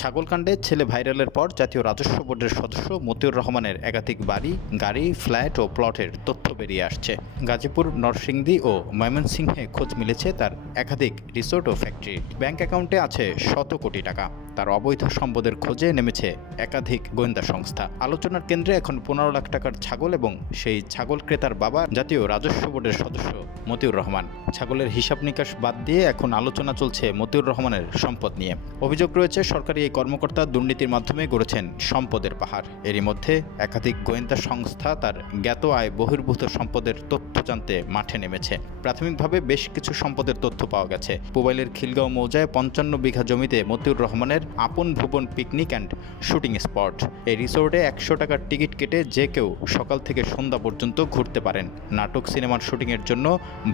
ছাগলকাণ্ডে ছেলে ভাইরালের পর জাতীয় রাজস্ব বোর্ডের সদস্য মতিউর রহমানের একাধিক বাড়ি, গাড়ি, ফ্ল্যাট ও প্লটের তথ্য বেরিয়ে আসছে। গাজীপুর, নরসিংদী ও ময়মনসিংহে খোঁজ মিলেছে তার একাধিক রিসোর্ট ও ফ্যাক্টরি। ব্যাংক অ্যাকাউন্টে আছে শত কোটি টাকা। তার অবৈধ সম্পদের খোঁজে নেমেছে একাধিক গোয়েন্দা সংস্থা। আলোচনার কেন্দ্রে এখন পনেরো লাখ টাকার ছাগল এবং সেই ছাগল ক্রেতার বাবা জাতীয় রাজস্ব বোর্ডের সদস্য মতিউর রহমান। ছাগলের হিসাব নিকাশ বাদ দিয়ে এখন আলোচনা চলছে মতিউর রহমানের সম্পদ নিয়ে। অভিযোগ রয়েছে, সরকারি এই কর্মকর্তা দুর্নীতির মাধ্যমে গড়েছেন সম্পদের পাহাড়। এরই মধ্যে একাধিক গোয়েন্দা সংস্থা তার জ্ঞাত আয় বহির্ভূত সম্পদের তথ্য জানতে মাঠে নেমেছে। প্রাথমিকভাবে বেশ কিছু সম্পদের তথ্য পাওয়া গেছে। মোবাইলের খিলগাঁও মৌজায় পঞ্চান্ন বিঘা জমিতে মতিউর রহমানের Apon Bhubon picnic and shooting spot. এই রিসোর্টে একশো টাকার টিকিট কেটে যে কেউ সকাল থেকে সন্ধ্যা পর্যন্ত ঘুরতে পারেন। নাটক, সিনেমার শুটিংয়ের জন্য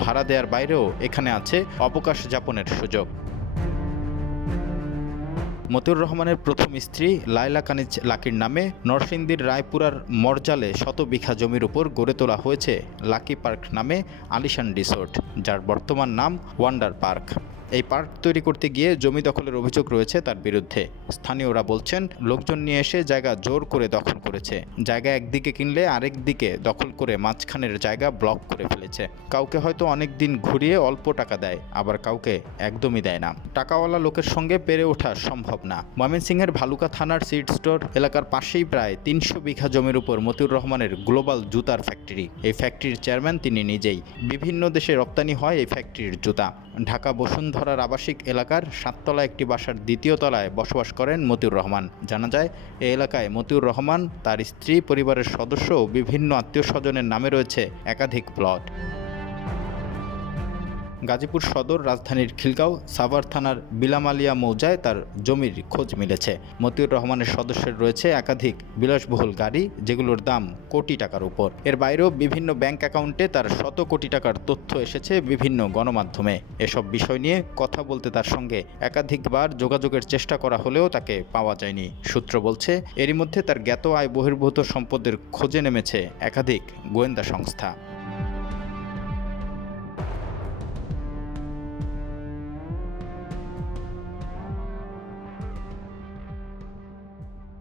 ভাড়া দেওয়ার বাইরেও এখানে আছে অবকাশ যাপনের সুযোগ। মতিউর রহমানের প্রথম স্ত্রী লায়লা কানিজ লাকির নামে নরসিংদীর রায়পুরার মরজালে শত বিঘা জমির উপর গড়ে তোলা হয়েছে লাকি পার্ক নামে আলিশান রিসোর্ট, যার বর্তমান নাম ওয়ান্ডার পার্ক। এই পার্ক তৈরি করতে গিয়ে জমি দখলের অভিযোগ রয়েছে তার বিরুদ্ধে। স্থানীয়রা বলছেন, লোকজন নিয়ে এসে জায়গা জোর করে দখল করেছে। জায়গা একদিকে কিনলে আরেক দিকে দখল করে মাঝখানের জায়গা ব্লক করে ফেলেছে। কাউকে হয়তো অনেক দিন ঘুরিয়ে অল্প টাকা দেয়, আবার কাউকে একদমই দেয় না। টাকাওয়ালা লোকের সঙ্গে পেরে ওঠা সম্ভব না। ময়মনসিংহের ভালুকা থানার সিড স্টোর এলাকার পাশেই প্রায় তিনশো বিঘা জমির উপর মতিউর রহমানের গ্লোবাল জুতার ফ্যাক্টরি। এই ফ্যাক্টরির চেয়ারম্যান তিনি নিজেই। বিভিন্ন দেশে রপ্তানি হয় এই ফ্যাক্টরির জুতা। ঢাকা বসুন্ধরার আবাসিক এলাকার সাততলা একটি বাসার দ্বিতীয় তলায় বসবাস করেন মতিউর রহমান। জানা যায় এই এলাকায় মতিউর রহমান তার স্ত্রী, পরিবারের সদস্য বিভিন্ন আত্মীয় স্বজনের নামে রয়েছে একাধিক প্লট। গাজীপুর সদর রাজধানীর খিলগাঁও সাভার থানার বিলামালিয়া মৌজায় তার জমির খোঁজ মিলেছে। মতিউর রহমানের সদস্যের রয়েছে একাধিক বিলাসবহুল গাড়ি, যেগুলোর দাম কোটি টাকার উপর। এর বাইরেও বিভিন্ন ব্যাংক অ্যাকাউন্টে তার শত কোটি টাকার তথ্য এসেছে বিভিন্ন গণমাধ্যমে। এসব বিষয় নিয়ে কথা বলতে তার সঙ্গে একাধিকবার যোগাযোগের চেষ্টা করা হলেও তাকে পাওয়া যায়নি। সূত্র বলছে, এরই মধ্যে তার জ্ঞাত আয় বহির্ভূত সম্পদের খোঁজে নেমেছে একাধিক গোয়েন্দা সংস্থা।